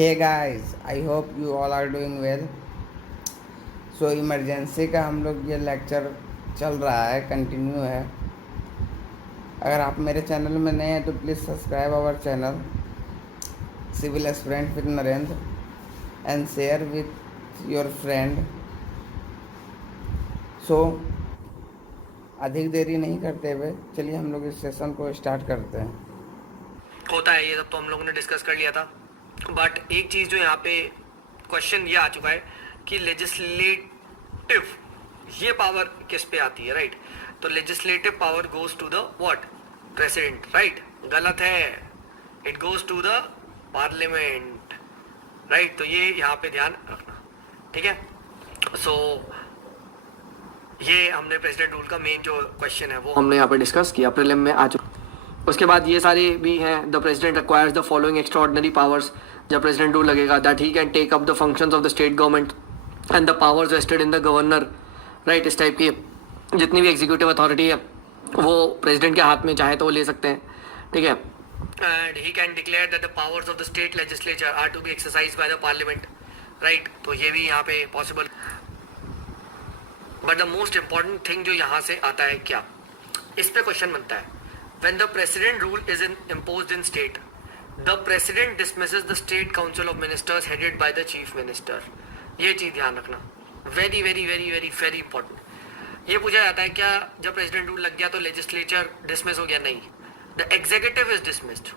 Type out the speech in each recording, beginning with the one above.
Hey guys, I hope you all are doing well. So emergency का हम लोग ये लेक्चर चल रहा है, कंटिन्यू है। अगर आप मेरे चैनल में नए हैं तो please subscribe our channel civil aspirant with Narendra and share with your friend. So अधिक देरी नहीं करते हुए चलिए हम लोग इस सेशन को स्टार्ट करते हैं। होता है ये सब तो हम लोगों ने डिस्कस कर लिया था, बट एक चीज़ जो यहाँ पे क्वेश्चन ये आ चुका है कि लेजिस्लेटिव ये पावर किस पे आती है, राइट? तो legislative power goes to the what? President, right? गलत है, it goes to the parliament, right? तो ये यहाँ पे ध्यान रखना, ठीक है? सो ये हमने प्रेसिडेंट रूल का मेन जो क्वेश्चन है वो हमने यहाँ पे डिस्कस किया, प्रीलिम में आ चुका। उसके बाद ये सारे भी हैं, the president acquires the following extraordinary powers. जब प्रेसिडेंट रूल लगेगा that he can take up the functions of the state government and the powers vested in the governor, right? इस टाइप की जितनी भी एग्जीक्यूटिव अथॉरिटी है वो president के हाथ में चाहे तो वो ले सकते हैं, ठीक है? And he can declare that the powers of the state legislature are to be exercised by the parliament, right? तो ये भी यहाँ पे possible. But the most important thing जो यहाँ से आता है क्या, इस पे क्वेश्चन बनता है, when the president rule is imposed in state, the president dismisses the state council of ministers headed by the chief minister। ये चीज ध्यान रखना, very very very very very important. ये पूछा जाता है क्या जब प्रेसिडेंट रूल लग गया तो लेजिस्लेचर डिसमिस हो गया? नहीं, the executive is dismissed,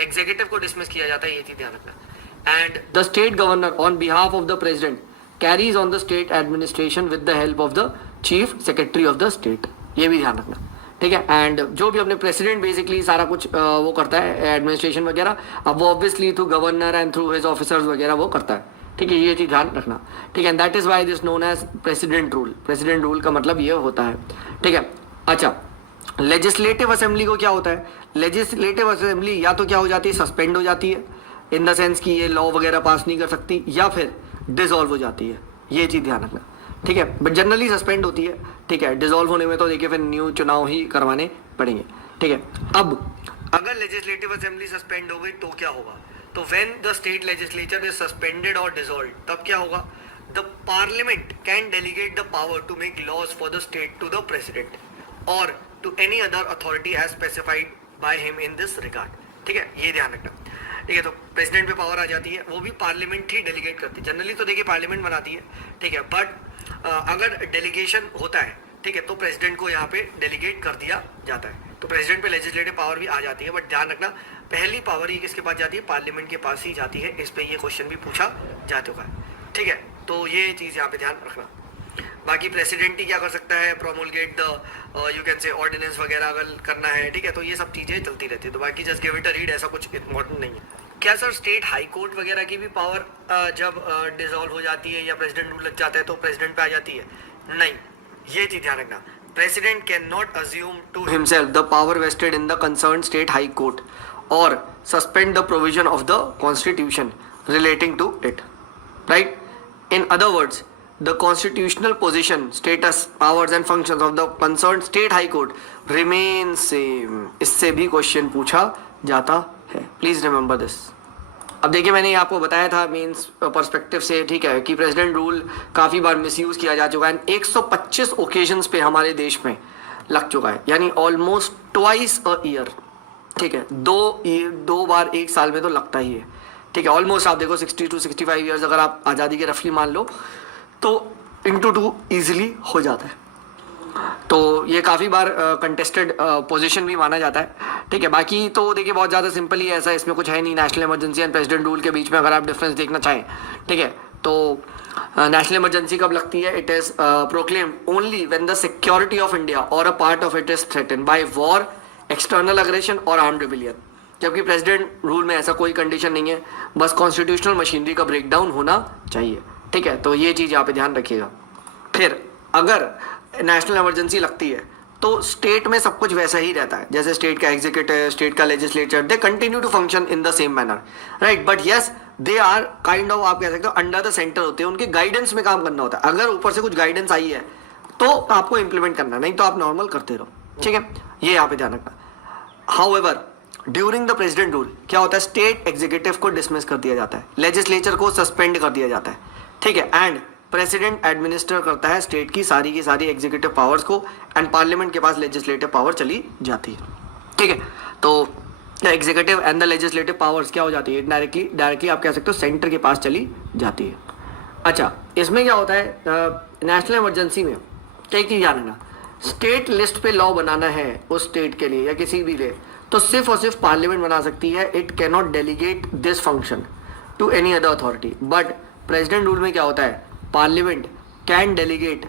executive को डिसमिस किया जाता है, ये चीज ध्यान रखना। And the state governor on behalf of the president carries on the state administration with the help of the chief secretary of the state, ये भी ध्यान रखना, ठीक है? एंड जो भी अपने प्रेसिडेंट बेसिकली सारा कुछ वो करता है एडमिनिस्ट्रेशन वगैरह, अब वो obviously through governor and through his officers वगैरह वो करता है, ठीक है? ये चीज़ ध्यान रखना, ठीक है? That is why this known as president rule. President rule का मतलब ये होता है, ठीक है? अच्छा, लेजिस्लेटिव असेंबली को क्या होता है? लेजिस्लेटिव असेंबली या तो क्या हो जाती है, सस्पेंड हो जाती है इन द सेंस कि ये लॉ वगैरह पास नहीं कर सकती, या फिर डिसॉल्व हो जाती है, ये चीज़ ध्यान रखना, ठीक है? बट जनरली सस्पेंड होती है, ठीक है? डिसॉल्व होने में तो देखिए फिर न्यू चुनाव ही करवाने पड़ेंगे, ठीक है? अब अगर लेजिस्लेटिव असेंबली सस्पेंड हो गई तो क्या होगा? तो when the state legislature is suspended और डिसॉल्व, तब क्या होगा? The parliament can delegate the power to make laws for the state to the president और to any other authority as specified by him in this regard, ठीक है? ये ध्यान रखना, ठीक है? तो प्रेसिडेंट पे पावर आ जाती है, वो भी पार्लियामेंट ही डेलीगेट करती है। जनरली तो देखिए पार्लियामेंट बनाती है, ठीक है? बट अगर डेलीगेशन होता है, ठीक है, तो प्रेसिडेंट को यहाँ पे डेलीगेट कर दिया जाता है, तो प्रेसिडेंट पे लेजिस्लेटिव पावर भी आ जाती है। बट ध्यान रखना, पहली पावर ये किसके पास जाती है? पार्लियामेंट के पास ही जाती है। इस पे ये क्वेश्चन भी पूछा जा चुका है, ठीक है? तो ये चीज़ यहाँ पे ध्यान रखना। बाकी प्रेसिडेंट ही क्या कर सकता है? Promulgate the you can say ordinance वगैरह अगर करना है, ठीक है? तो ये सब चीज़ें चलती रहती है। तो बाकी just give it a read, ऐसा कुछ इंपॉर्टेंट नहीं है। क्या सर स्टेट हाई कोर्ट वगैरह की भी पावर जब डिसॉल्व हो जाती है या प्रेसिडेंट रूल लग जाता है तो प्रेसिडेंट पे आ जाती है? नहीं, ये चीज ध्यान रखना। President can not assume to himself the power vested in the concern state high court और suspend the provision of the constitution relating to it, right? In other words, the constitutional position, status, powers and functions of the concerned state high court remain same। इससे भी question पूछा जाता है, please remember this. अब देखिए मैंने आपको बताया था मेंस पर्सपेक्टिव से, ठीक है, कि प्रेसिडेंट रूल काफ़ी बार मिसयूज़ किया जा चुका है। 125 ओकेजन्स पे हमारे देश में लग चुका है, यानी ऑलमोस्ट ट्वाइस अ ईयर, ठीक है? दो बार एक साल में तो लगता ही है, ठीक है? ऑलमोस्ट आप देखो 60 to 65 ईयर्स अगर आप आज़ादी के रफली मान लो तो इंटू 2 ईजिली हो जाता है। तो ये काफ़ी बार कंटेस्टेड पोजीशन भी माना जाता है, ठीक है? बाकी तो देखिए बहुत ज़्यादा सिंपल ही है, ऐसा इसमें कुछ है नहीं। National emergency and president rule के बीच में अगर आप डिफरेंस देखना चाहें, ठीक है, तो नेशनल इमरजेंसी कब लगती है? It is proclaimed only when the security of India और a part of it is threaten by war, external aggression और आर्म्ड रिबिलियन। जबकि प्रेसिडेंट रूल में ऐसा कोई कंडीशन नहीं है, बस कॉन्स्टिट्यूशनल मशीनरी का ब्रेकडाउन होना चाहिए, ठीक है? तो ये चीज़ यहाँ पे ध्यान रखिएगा। फिर अगर नेशनल इमरजेंसी लगती है तो स्टेट में सब कुछ वैसा ही रहता है, जैसे स्टेट का एग्जीक्यूटिव, स्टेट का legislature, they continue to function in the same manner, right? But yes, they are kind of, आप कह सकते हो, अंडर द सेंटर होते हैं, उनके गाइडेंस में काम करना होता है। अगर ऊपर से कुछ गाइडेंस आई है तो आपको इंप्लीमेंट करना, नहीं तो आप नॉर्मल करते रहो, ठीक है? ये यहाँ पे ध्यान रखना। However during the president rule क्या होता है, स्टेट एग्जीक्यूटिव को डिसमिस कर दिया जाता है, लेजिस्लेचर को सस्पेंड कर दिया जाता है, ठीक है, एंड प्रेसिडेंट एडमिनिस्टर करता है स्टेट की सारी एग्जीक्यूटिव पावर्स को, एंड पार्लियामेंट के पास लेजिस्लेटिव पावर चली जाती है, ठीक है। तो executive and the legislative powers क्या हो जाती है, डायरेक्टली आप कह सकते हो सेंटर के पास चली जाती है। अच्छा, इसमें क्या होता है, नेशनल इमरजेंसी में एक चीज़ ध्यान रखना, स्टेट लिस्ट पे लॉ बनाना है उस स्टेट के लिए या किसी भी लिए, तो सिर्फ और सिर्फ पार्लियामेंट बना सकती है। It can not delegate this function to any other authority, but president rule में क्या होता है, parliament can delegate,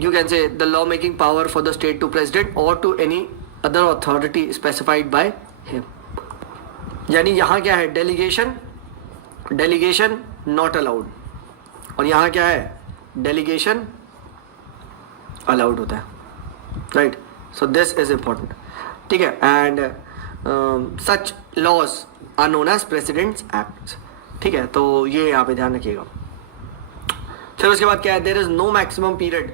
you can say the law making power for the state to president और to any other authority specified by him. यानी यहाँ क्या है, delegation not allowed, और यहाँ क्या है, डेलीगेशन अलाउड होता है, right. So this is important, ठीक है, and such laws are known as president's acts, ठीक है, तो ये यहाँ पे ध्यान रखिएगा। फिर उसके बाद क्या है, there is no maximum period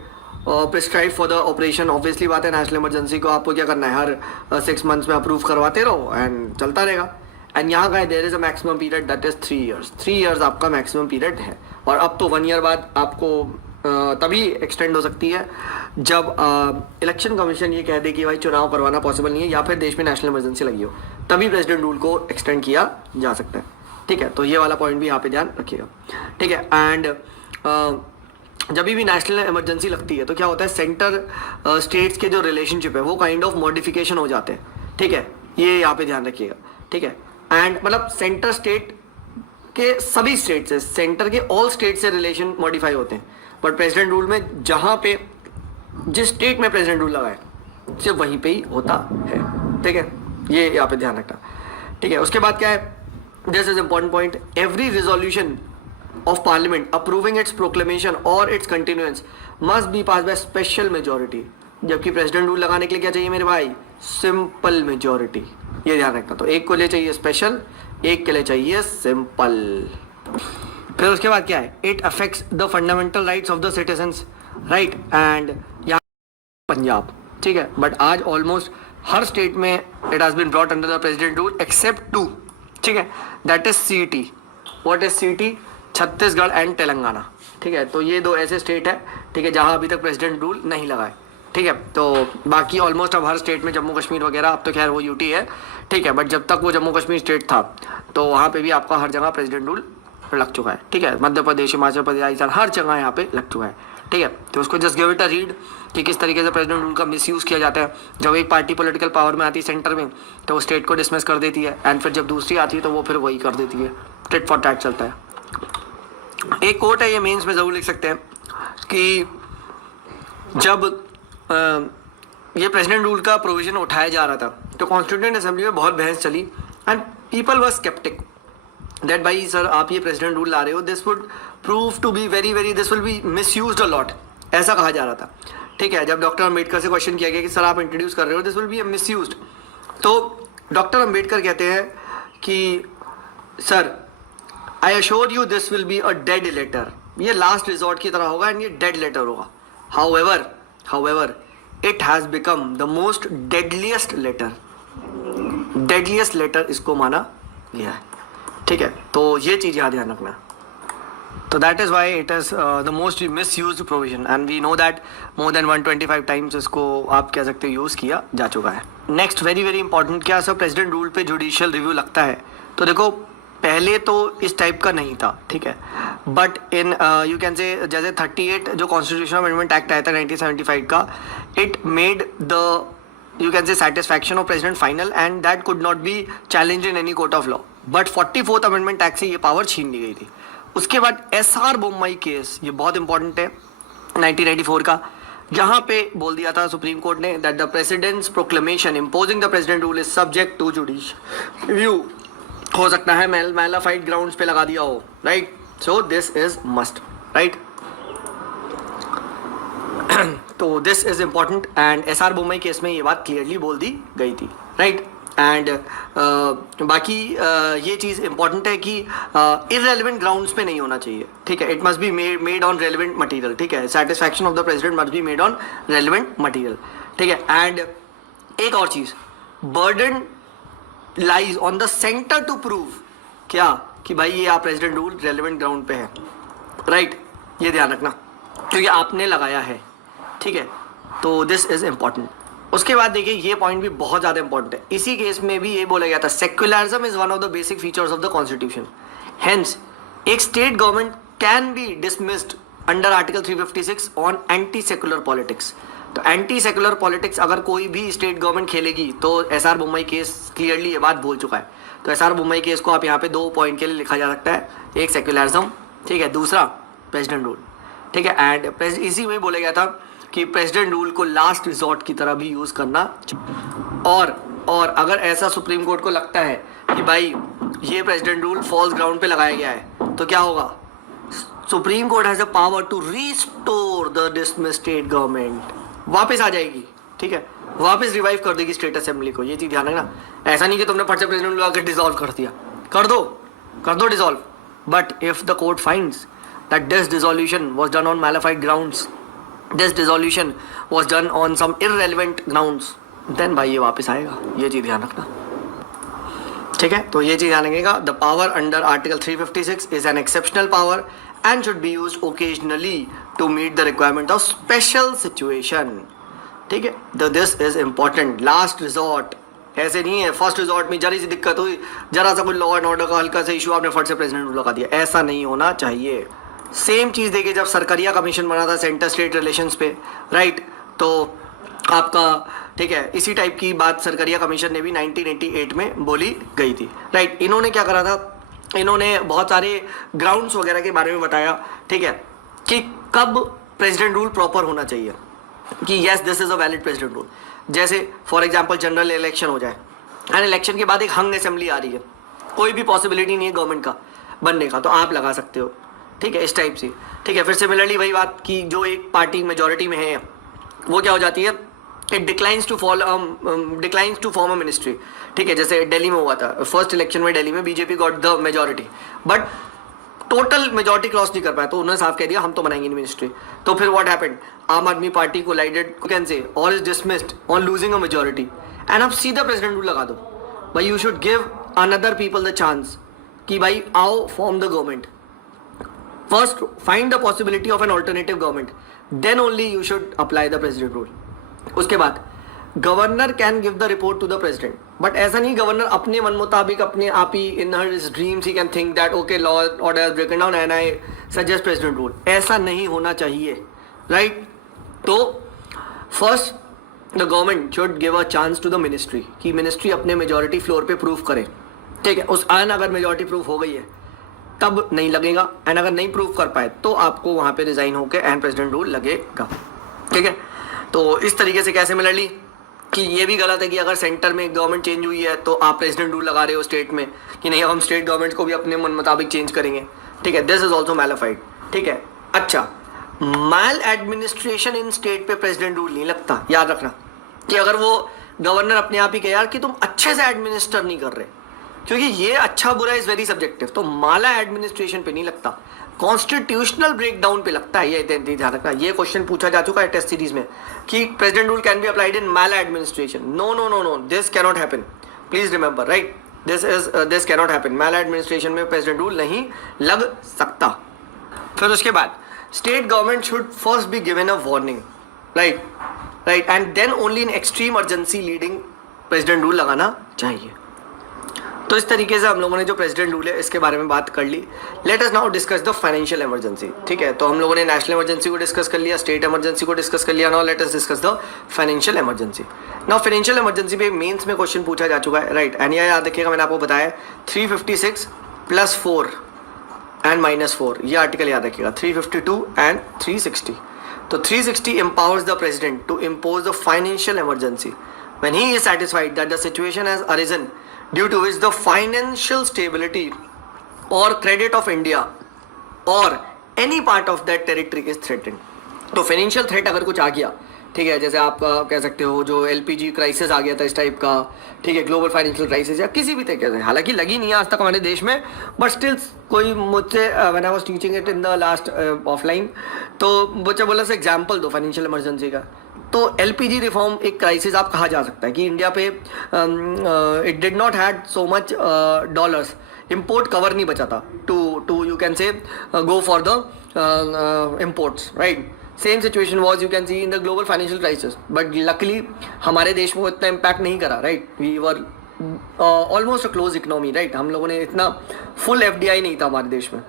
prescribe for the operation. Obviously बात है, नेशनल इमरजेंसी को आपको क्या करना है, हर 6 मंथ्स में अप्रूव करवाते रहो एंड चलता रहेगा। एंड यहाँ का है, there is a maximum period that is 3 years। 3 years आपका मैक्सिमम पीरियड है, और अब तो 1 year बाद आपको तभी एक्सटेंड हो सकती है जब इलेक्शन कमीशन ये कह दे कि भाई चुनाव करवाना पॉसिबल नहीं है, या फिर देश में नेशनल इमरजेंसी लगी हो, तभी प्रेसिडेंट रूल को एक्सटेंड किया जा सकता है, ठीक है। तो ये वाला पॉइंट भी यहाँ पे ध्यान रखिएगा, ठीक है। एंड जब भी नेशनल इमरजेंसी लगती है तो क्या होता है, सेंटर स्टेट्स के जो रिलेशनशिप है वो काइंड ऑफ मॉडिफिकेशन हो जाते हैं, ठीक है, ये यहाँ पे ध्यान रखिएगा, ठीक है। एंड मतलब सेंटर स्टेट के सभी स्टेट से, सेंटर के ऑल स्टेट से रिलेशन मॉडिफाई होते हैं, बट प्रेसिडेंट रूल में जहाँ पे जिस स्टेट में प्रेसिडेंट रूल लगा है सिर्फ वहीं पे ही होता है, ठीक है, ये यहाँ पे ध्यान रखना, ठीक है। उसके बाद क्या है, this is important point, every resolution of parliament approving its proclamation or its continuance must be passed by special majority। जबकि प्रेसिडेंट रूल लगाने के लिए क्या चाहिए मेरे भाई, सिंपल मेजोरिटी, ये ध्यान रखना। तो एक को लिए चाहिए स्पेशल, एक के लिए चाहिए सिंपल। फिर उसके बाद क्या है, it affects the fundamental rights of the citizens, right, and यहाँ पंजाब, ठीक है, बट आज ऑलमोस्ट हर स्टेट में it has been brought under the president rule except 2, ठीक है, that is CT. What is CT, Chhattisgarh and Telangana, ठीक है। तो ये 2 ऐसे स्टेट है, ठीक है, जहाँ अभी तक प्रेसिडेंट रूल नहीं लगा है, ठीक है। तो बाकी ऑलमोस्ट अब हर स्टेट में, जम्मू कश्मीर वगैरह, अब तो खैर वो यूटी है, ठीक है, बट जब तक वो जम्मू कश्मीर स्टेट था तो वहाँ पे भी आपका हर जगह प्रेसिडेंट रूल लग चुका है, ठीक है। मध्य प्रदेश, हिमाचल प्रदेश, राजस्थान, हर जगह यहाँ पे लग चुका है, ठीक है। तो उसको just give it a read कि किस तरीके से प्रेसिडेंट रूल का मिसयूज़ किया जाता है। जब एक पार्टी पॉलिटिकल पावर में आती है सेंटर में तो वो स्टेट को डिसमिस कर देती है, एंड फिर जब दूसरी आती है तो वो फिर वही कर देती है, टिट फॉर टैट चलता है। एक कोट है, ये मेंस में ज़रूर लिख सकते हैं कि जब ये प्रेसिडेंट रूल का प्रोविज़न उठाया जा रहा था तो कॉन्स्टिट्यूएंट असेंबली में बहुत बहस चली, and people were sceptic that भाई सर आप ये प्रेसिडेंट रूल ला रहे हो, this would prove to be very this will be misused a lot, ऐसा कहा जा रहा था, ठीक है। जब डॉक्टर अम्बेडकर से क्वेश्चन किया गया कि सर आप इंट्रोड्यूस कर रहे हो, दिस विल बी मिसयूज्ड, तो डॉक्टर अम्बेडकर कहते हैं कि sir I assure you this will be a dead letter, ये लास्ट रिजॉर्ट की तरह होगा एंड ये डेड लेटर होगा। However it has become the most deadliest letter इसको माना गया है, ठीक है। तो ये चीज़ यहाँ ध्यान रखना। तो that is why it is the most misuse provision, and we know that more than 125 times इसको आप कह सकते हो यूज़ किया जा चुका है। नेक्स्ट वेरी इंपॉर्टेंट, क्या सब प्रेसिडेंट रूल पे जुडिशियल रिव्यू लगता है? तो देखो पहले तो इस टाइप का नहीं था, ठीक है, बट इन यू कैन से जैसे 38 जो कॉन्स्टिट्यूशनल अमेंडमेंट एक्ट आया था 1975 का, it made the you can से satisfaction of president final and that could not be challenge in any court of law, but 44th amendment act से ये power छीन ली गई थी। उसके बाद SR बोम्मई केस, ये बहुत इंपॉर्टेंट है, 1994 का, जहाँ पे बोल दिया था सुप्रीम कोर्ट ने that the president's proclamation imposing the president rule is subject to judicial review. हो सकता है मैलाफाइड ग्राउंड्स पे लगा दिया हो, right, so this is must, right. तो this is important and SR Bommai case में ये बात क्लियरली बोल दी गई थी, राइट। एंड बाकी ये चीज़ इंपॉर्टेंट है कि इररेलेवेंट ग्राउंड्स पे नहीं होना चाहिए, ठीक है, it must be made on relevant material, ठीक है, satisfaction of the president must be made on relevant material, ठीक है। एंड एक और चीज़, burden lies on the centre to prove क्या कि भाई ये आप प्रेसिडेंट रूल रेलिवेंट ग्राउंड पे है, राइट? ये ध्यान रखना क्योंकि आपने लगाया है, ठीक है? तो दिस इज इम्पॉर्टेंट। उसके बाद देखिए ये पॉइंट भी बहुत ज़्यादा इंपॉर्टेंट है। इसी केस में भी ये बोला गया था secularism is one of the basic features of the constitution, hence एक state government can be dismissed under article 356 on anti secular politics. तो एंटी सेक्युलर पॉलिटिक्स अगर कोई भी स्टेट गवर्नमेंट खेलेगी तो एसआर मुंबई केस क्लियरली ये बात बोल चुका है। तो एसआर मुंबई केस को आप यहाँ पे 2 पॉइंट के लिए लिखा जा सकता है, एक सेक्युलरिज्म, ठीक है, दूसरा प्रेसिडेंट रूल, ठीक है। एंड इसी में बोला गया था कि प्रेसिडेंट रूल को लास्ट रिजॉर्ट की तरह भी यूज़ करना। और अगर ऐसा सुप्रीम कोर्ट को लगता है कि भाई ये प्रेसिडेंट रूल फॉल्स ग्राउंड पे लगाया गया है तो क्या होगा? Supreme Court has a power to restore the dismissed state government, वापस आ जाएगी, ठीक है, वापस रिवाइव कर देगी स्टेट असेंबली को। ये चीज़ ध्यान रखना। ऐसा नहीं कि तुमने फट से प्रेसिडेंट रूल आकर डिसॉल्व कर दिया, कर दो dissolve, but if the court finds that this dissolution was done on malified grounds, this dissolution was done on some irrelevant grounds, then भाई ये वापस आएगा। ये चीज़ ध्यान रखना, ठीक है? तो ये चीज़ ध्यान रखिएगा। The power under article 356 is an exceptional power and should be used occasionally to meet the requirement of special situation, ठीक है? तो this is important. Last resort ऐसे नहीं है, फर्स्ट रिजॉर्ट में जरा सी दिक्कत हुई, जरा सा कोई लॉ एंड ऑर्डर का हल्का सा इशू, आपने फट से प्रेसिडेंट रूल लगा दिया, ऐसा नहीं होना चाहिए। सेम चीज़ देखिए जब सरकरिया कमीशन बना था सेंटर स्टेट रिलेशंस पे, राइट? तो आपका, ठीक है, इसी टाइप की बात सरकरिया कमीशन ने भी 1988 में बोली गई थी, राइट? इन्होंने क्या करा था, इन्होंने बहुत सारे ग्राउंड्स वगैरह के बारे में बताया, ठीक है, कि कब प्रेसिडेंट रूल प्रॉपर होना चाहिए, कि yes this is a valid president rule. जैसे फॉर एग्जाम्पल जनरल इलेक्शन हो जाए एंड इलेक्शन के बाद एक हंग असेंबली आ रही है, कोई भी पॉसिबिलिटी नहीं है गवर्नमेंट का बनने का, तो आप लगा सकते हो, ठीक है, इस टाइप से, ठीक है। फिर सिमिलरली वही बात कि जो एक पार्टी मेजॉरिटी में है वो क्या हो जाती है, it declines to form a ministry, ठीक है। जैसे दिल्ली में हुआ था फर्स्ट इलेक्शन में, दिल्ली में BJP got the majority but total majority cross नहीं कर पाया, तो उन्होंने साफ कह दिया हम तो बनाएंगे नहीं मिनिस्ट्री। तो फिर व्हाट हैपेंड, आम आदमी पार्टी को लाइडेड कैन से और is dismissed on losing a majority and आप सीधा प्रेसिडेंट रूल लगा दो। भाई you should give another people the chance कि भाई आओ form the government, first find the possibility of an alternative government, then only you should apply the president rule. उसके बाद governor can give the report to the president, but ऐसा नहीं governor अपने मन मुताबिक अपने आप ही इन हर ड्रीम्स ही can think that okay law order has broken down and I suggest president rule. ऐसा नहीं होना चाहिए, राइट? तो first the government should give a chance to the ministry कि मिनिस्ट्री अपने मेजॉरिटी फ्लोर पे proof करे, ठीक है। उस आन अगर मेजॉरिटी प्रूफ हो गई है तब नहीं लगेगा, एंड अगर नहीं प्रूव कर पाए तो आपको वहाँ पे रिजाइन होकर एंड प्रेसिडेंट रूल लगेगा, ठीक है। तो इस तरीके से कैसे मिलरली कि ये भी गलत है कि अगर सेंटर में गवर्नमेंट चेंज हुई है तो आप प्रेसिडेंट रूल लगा रहे हो स्टेट में कि नहीं हम स्टेट गवर्नमेंट को भी अपने मन मुताबिक चेंज करेंगे, ठीक है। दिस इज ऑल्सो मैलिफाइड, ठीक है। अच्छा, मैल एडमिनिस्ट्रेशन इन स्टेट पे प्रेसिडेंट रूल नहीं लगता, याद रखना कि अगर वो गवर्नर अपने आप ही कहे यार कि तुम अच्छे से एडमिनिस्टर नहीं कर रहे, क्योंकि ये अच्छा बुरा इज वेरी सब्जेक्टिव, तो माला एडमिनिस्ट्रेशन पे नहीं लगता, कॉन्स्टिट्यूशनल ब्रेकडाउन पे लगता है। ये ध्यान रखना, ये क्वेश्चन पूछा जा चुका है टेस्ट सीरीज में कि president rule can be applied in maladministration. No no no no, this can not happen, please remember, right? This can not happen, maladministration में प्रेसिडेंट रूल नहीं लग सकता। फिर उसके बाद state government should first be given a warning, right, and then only in extreme urgency leading president rule लगाना चाहिए। तो इस तरीके से हम लोगों ने जो प्रेसिडेंट रूल है इसके बारे में बात कर ली। Let us now discuss the financial emergency, ठीक है। तो हम लोगों ने नेशनल इमरजेंसी को डिस्कस कर लिया, स्टेट इमरजेंसी को डिस्कस कर लिया। Now let us discuss the financial emergency. Now financial emergency पे मेंस में क्वेश्चन पूछा जा चुका है, राइट? एंड याद रखिएगा मैंने आपको बताया 356 + 4 एंड -4, ये आर्टिकल याद रखिएगा, 352 एंड 360। तो 360 empowers the president to impose the financial emergency when he is satisfied that the situation has arisen due to which the financial stability or credit of India or any part of that territory is threatened. तो financial threat अगर कुछ आ गया, ठीक है, जैसे आप कह सकते हो जो LPG क्राइसिस आ गया था इस टाइप का, ठीक है, ग्लोबल फाइनेंशियल क्राइसिस या किसी भी तरीके से, हालांकि लगी नहीं है आज तक हमारे देश में, बट स्टिल कोई मुझसे when I was teaching it in the last offline, तो बच्चा बोला से एग्जाम्पल दो फाइनेंशियल इमरजेंसी का, तो LPG रिफॉर्म एक क्राइसिस आप कहा जा सकता है कि इंडिया पे it did not had so much dollars, import cover नहीं बचा था to you can say go for the imports, right. Same situation was you can see in the global financial crisis, but luckily हमारे देश में इतना impact नहीं करा, राइट. We were almost a close economy, right. हम लोगों ने इतना फुल FDI नहीं था हमारे देश में.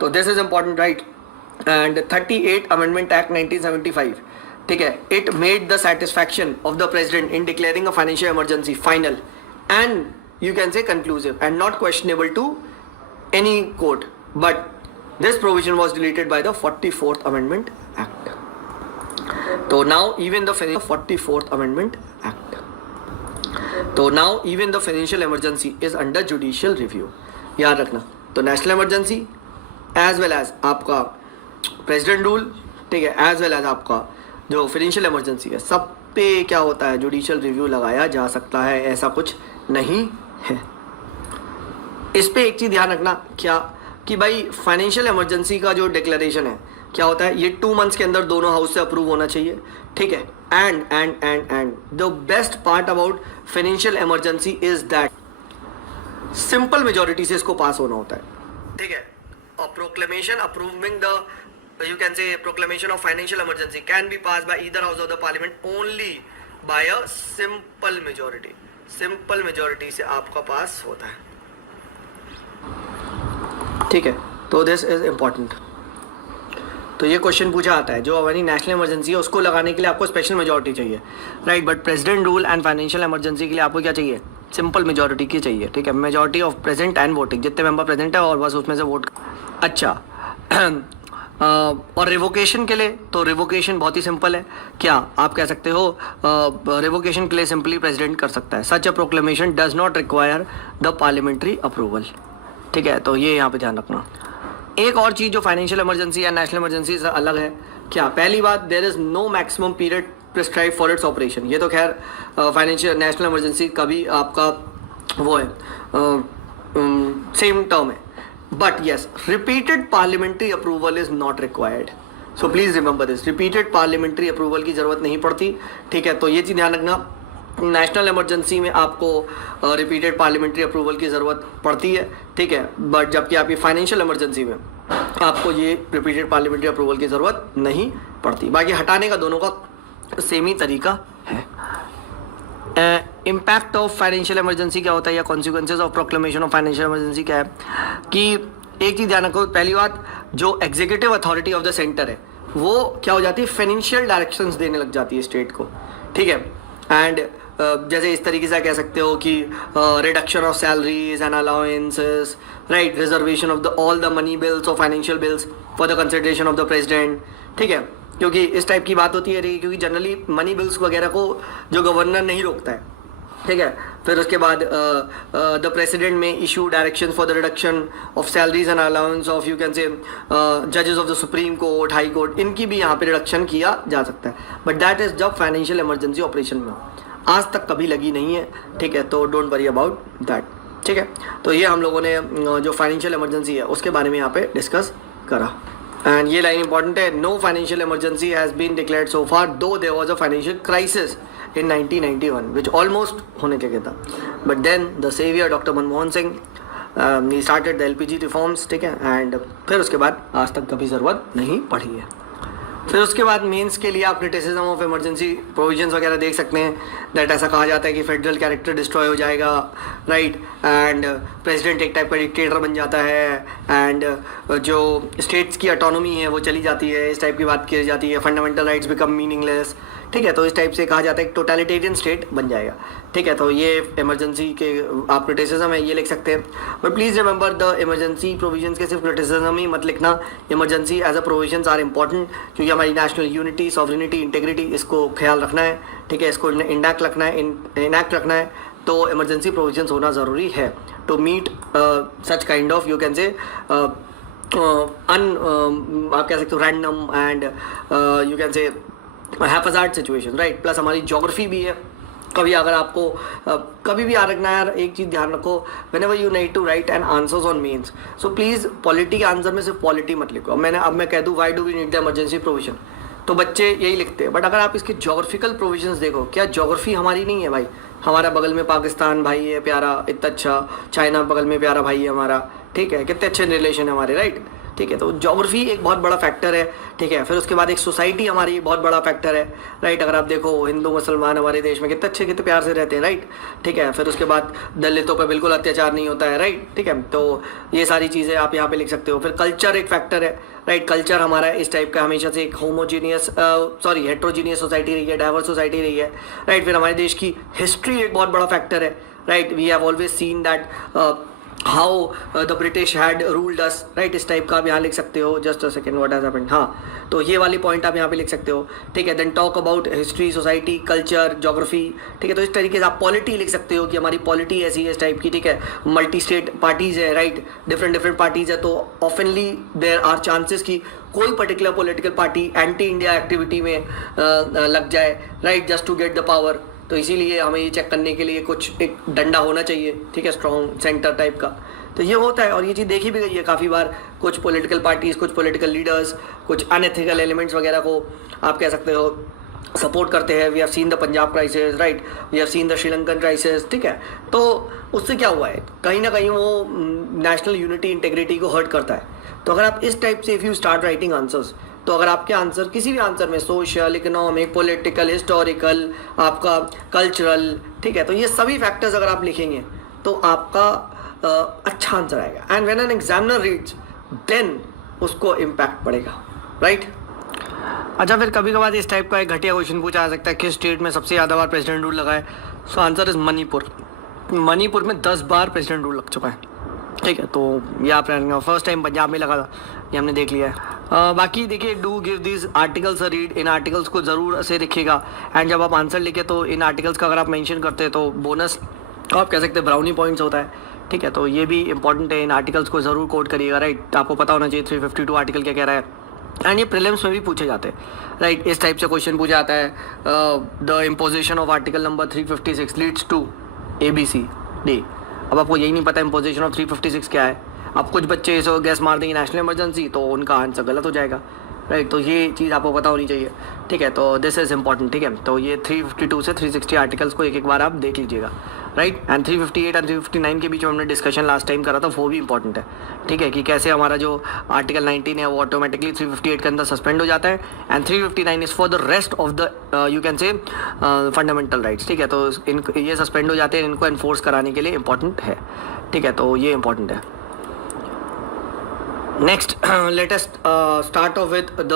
तो this is important, right. And 38 amendment act 1975, ठीक है, it made the satisfaction of the president in declaring a financial emergency final and you can say conclusive and not questionable to any court, but this provision was deleted by the 44th Amendment Act. So now even the 44th Amendment Act. So now even the financial emergency is under judicial review. याद रखना. तो national emergency as well as आपका president rule, ठीक है, as well as आपका जो financial emergency है, सब पे क्या होता है, judicial review लगाया जा सकता है, ऐसा कुछ नहीं है. इस पे एक चीज़ ध्यान रखना क्या कि भाई फाइनेंशियल इमरजेंसी का जो डिक्लेरेशन है क्या होता है, ये 2 मंथ्स के अंदर दोनों हाउस से अप्रूव होना चाहिए, ठीक है. And the best part about financial emergency is that simple majority से इसको पास होना होता है, ठीक है. और proclamation approving the you can say proclamation of financial emergency can be pass by either house of the parliament only by a simple majority. Simple majority से आपका पास होता है, ठीक है. तो दिस इज इम्पॉर्टेंट. तो ये क्वेश्चन पूछा आता है, जो हमारी नेशनल इमरजेंसी है उसको लगाने के लिए आपको स्पेशल मेजोरिटी चाहिए, right. But president rule and financial emergency के लिए आपको क्या चाहिए, सिंपल मेजोरिटी की चाहिए, ठीक है. Majority of present and voting, जितने मेंबर प्रेजेंट है और बस उसमें से वोट. अच्छा. और रिवोकेशन के लिए, तो रिवोकेशन बहुत ही सिंपल है. क्या आप कह सकते हो रिवोकेशन के लिए सिंपली प्रेसिडेंट कर सकता है. Such a proclamation does not require the parliamentary approval, ठीक है. तो ये यहाँ पे ध्यान रखना. एक और चीज़ जो फाइनेंशियल इमरजेंसी या नेशनल इमरजेंसी से अलग है, क्या, पहली बात, there is no maximum period prescribe for its operation. ये तो खैर फाइनेंशियल नेशनल इमरजेंसी का भी आपका वो है, सेम टर्म है. But yes, repeated parliamentary approval is not required. So please remember this, repeated parliamentary approval की ज़रूरत नहीं पड़ती, ठीक है. तो ये चीज़ ध्यान रखना. नेशनल इमरजेंसी में आपको रिपीटेड पार्लियामेंट्री अप्रूवल की ज़रूरत पड़ती है, ठीक है. बट जबकि आपकी फाइनेंशियल इमरजेंसी में आपको ये रिपीटेड पार्लियामेंट्री अप्रूवल की ज़रूरत नहीं पड़ती. बाकी हटाने का दोनों का सेम ही तरीका है. इम्पैक्ट ऑफ फाइनेंशियल इमरजेंसी क्या होता है या consequences of proclamation of financial emergency क्या है, कि एक चीज़ ध्यान रखो. पहली बात, जो executive authority of the centre है वो क्या हो जाती है, फाइनेंशियल डायरेक्शंस देने लग जाती है स्टेट को, ठीक है. एंड जैसे इस तरीके से कह सकते हो कि reduction of salaries and allowances, right, reservation of the all the money bills और financial bills for the consideration of the president, ठीक है. क्योंकि इस टाइप की बात होती है, क्योंकि जनरली मनी बिल्स वगैरह को जो गवर्नर नहीं रोकता है, ठीक है. फिर उसके बाद the president may issue direction for the reduction of salaries and allowance of you can say जजेस of the supreme court, high court, इनकी भी यहाँ पे रिडक्शन किया जा सकता है. बट दैट इज जब फाइनेंशियल इमरजेंसी ऑपरेशन में हो. आज तक कभी लगी नहीं है, ठीक है. तो डोंट वरी अबाउट दैट, ठीक है. तो ये हम लोगों ने जो फाइनेंशियल इमरजेंसी है उसके बारे में यहाँ पे डिस्कस करा. एंड ये लाइन इंपॉर्टेंट है, no financial emergency has been declared so far though there was a financial crisis in 1991 which almost होने के था. But then the savior Dr. Manmohan Singh he started the LPG reforms, ठीक है. And फिर उसके बाद आज तक कभी ज़रूरत नहीं पड़ी है. फिर उसके बाद मेंस के लिए आप क्रिटिसिज्म ऑफ इमरजेंसी प्रोविजंस वगैरह देख सकते हैं. दैट ऐसा कहा जाता है कि फेडरल कैरेक्टर डिस्ट्रॉय हो जाएगा, राइट. एंड प्रेसिडेंट एक टाइप का डिक्टेटर बन जाता है. एंड जो स्टेट्स की ऑटोनॉमी है वो चली जाती है, इस टाइप की बात की जाती है. फंडामेंटल राइट्स बिकम मीनिंगलेस, ठीक है. तो इस टाइप से कहा जाता है कि टोटलिटेरियन स्टेट बन जाएगा, ठीक है. तो ये इमरजेंसी के आप क्रिटिसिज्म है ये लिख सकते हैं. But please remember the emergency provisions के सिर्फ क्रिटिसिज्म ही मत लिखना. Emergency as a provisions are important, क्योंकि हमारी नेशनल यूनिटी, सॉवरेनिटी, इंटेग्रिटी, इसको ख्याल रखना है, ठीक है. इसको इंडैक्ट रखना है, इनैक्ट रखना है. तो इमरजेंसी प्रोविजंस होना ज़रूरी है to meet such kind of you can say आप कह सकते हो random and you can say haphazard situation, right. Plus हमारी ज्योग्राफी भी है. कभी अगर आपको कभी भी याद रखना है यार, एक चीज़ ध्यान रखो, whenever you need to write an answers on mains, so please polity के आंसर में सिर्फ पॉलिटी मत लिखो. अब मैं कह दूँ why do we need the emergency provision, तो बच्चे यही लिखते हैं। बट अगर आप इसके जोग्राफिकल प्रोविजंस देखो, क्या जोग्राफी हमारी नहीं है भाई? हमारा बगल में पाकिस्तान भाई है प्यारा, इतना अच्छा, चाइना बगल में प्यारा भाई है हमारा, ठीक है, कितने अच्छे रिलेशन है हमारे, राइट, ठीक है। तो जोग्राफी एक बहुत बड़ा फैक्टर है, ठीक है। फिर उसके बाद एक सोसाइटी हमारी बहुत बड़ा फैक्टर है, राइट। अगर आप देखो हिंदू मुसलमान हमारे देश में कितने अच्छे कितने प्यार से रहते हैं, राइट, ठीक है। फिर उसके बाद दलितों पर बिल्कुल अत्याचार नहीं होता है, राइट, ठीक है। तो ये सारी चीज़ें आप यहाँ पे लिख सकते हो। फिर कल्चर एक फैक्टर है, राइट। कल्चर हमारा इस टाइप का हमेशा से एक हेट्रोजीनियस सोसाइटी रही है, डाइवर्स सोसाइटी रही है, राइट। फिर हमारे देश की हिस्ट्री एक बहुत बड़ा फैक्टर है, right. We have always seen that how the British had ruled us, right. इस टाइप का आप यहाँ लिख सकते हो। Just a second, what has happened, हाँ, तो ये वाली पॉइंट आप यहाँ पे लिख सकते हो, ठीक है। Then talk about history, society, culture, geography, ठीक है। तो इस तरीके से आप पॉलिटी लिख सकते हो कि हमारी पॉलिटी ऐसी है इस टाइप की, ठीक है। मल्टी स्टेट पार्टीज है, राइट, डिफरेंट पार्टीज है, तो ऑफनली देयर आर चांसेस कि कोई particular political party anti India activity में लग जाए, right, just to get the power. तो इसीलिए हमें ये चेक करने के लिए कुछ एक डंडा होना चाहिए, ठीक है, स्ट्रॉन्ग सेंटर टाइप का। तो ये होता है और ये चीज़ देखी भी गई है काफ़ी बार। कुछ पॉलिटिकल पार्टीज़, कुछ पॉलिटिकल लीडर्स, कुछ अनएथिकल एलिमेंट्स वगैरह को आप कह सकते हो सपोर्ट करते हैं। We have seen the Punjab crisis, right, we have seen the Sri Lankan crisis, ठीक है। तो उससे क्या हुआ है, कहीं ना कहीं वो नेशनल यूनिटी इंटेग्रिटी को हर्ट करता है। तो अगर आप इस टाइप से if you start writing answers, तो अगर आपके आंसर किसी भी आंसर में सोशल, इकोनॉमिक, पॉलिटिकल, हिस्टोरिकल, आपका कल्चरल, ठीक है, तो ये सभी फैक्टर्स अगर आप लिखेंगे तो आपका अच्छा आंसर आएगा। And when an examiner reads then उसको इम्पैक्ट पड़ेगा, राइट। अच्छा, फिर कभी कभार इस टाइप का एक घटिया क्वेश्चन पूछा जा सकता है कि स्टेट में सबसे ज़्यादा बार प्रेसिडेंट रूल लगा है। So answer is Manipur. Manipur में 10 बार प्रेसिडेंट रूल लग चुका है, ठीक है। तो ये आप फर्स्ट टाइम पंजाब में लगा था, ये हमने देख लिया है। बाकी देखिए, do give this articles a read, in articles को ज़रूर से लिखिएगा। एंड जब आप आंसर लिखे तो इन आर्टिकल्स का अगर आप मेंशन करते हैं तो बोनस आप कह सकते हैं ब्राउनी पॉइंट्स होता है, ठीक है। तो ये भी इंपॉर्टेंट है, इन आर्टिकल्स को ज़रूर कोट करिएगा, राइट। आपको पता होना चाहिए 352 आर्टिकल क्या कह रहा है। एंड ये प्रीलिम्स में भी पूछे जाते हैं, राइट। इस टाइप से क्वेश्चन पूछा जाता है, the imposition of article number 356 leads to ABCD। अब आपको यही नहीं पता इम्पोजिशन ऑफ 356 क्या है। अब कुछ बच्चे इसे गैस मार देंगे नेशनल इमरजेंसी, तो उनका आंसर गलत हो जाएगा, राइट। तो ये चीज़ आपको पता होनी चाहिए, ठीक है। तो दिस इज़ इंपॉर्टेंट, ठीक है। तो ये 352 से 360 आर्टिकल्स को एक एक बार आप देख लीजिएगा, राइट। एंड 358 एंड 359 के बीच में हमने डिस्कशन लास्ट टाइम करा था, वो भी इंपॉर्टेंट है, ठीक है, कि कैसे हमारा जो आर्टिकल 19 है वो ऑटोमेटिकली 358 के अंदर सस्पेंड हो जाता है। And 359 is for the rest of the you can से फंडामेंटल राइट्स, ठीक है। तो ये सस्पेंड हो जाते हैं, इनको इन्फोर्स कराने के लिए इंपॉर्टेंट है, ठीक है। तो ये इंपॉर्टेंट है। Next latest start of with the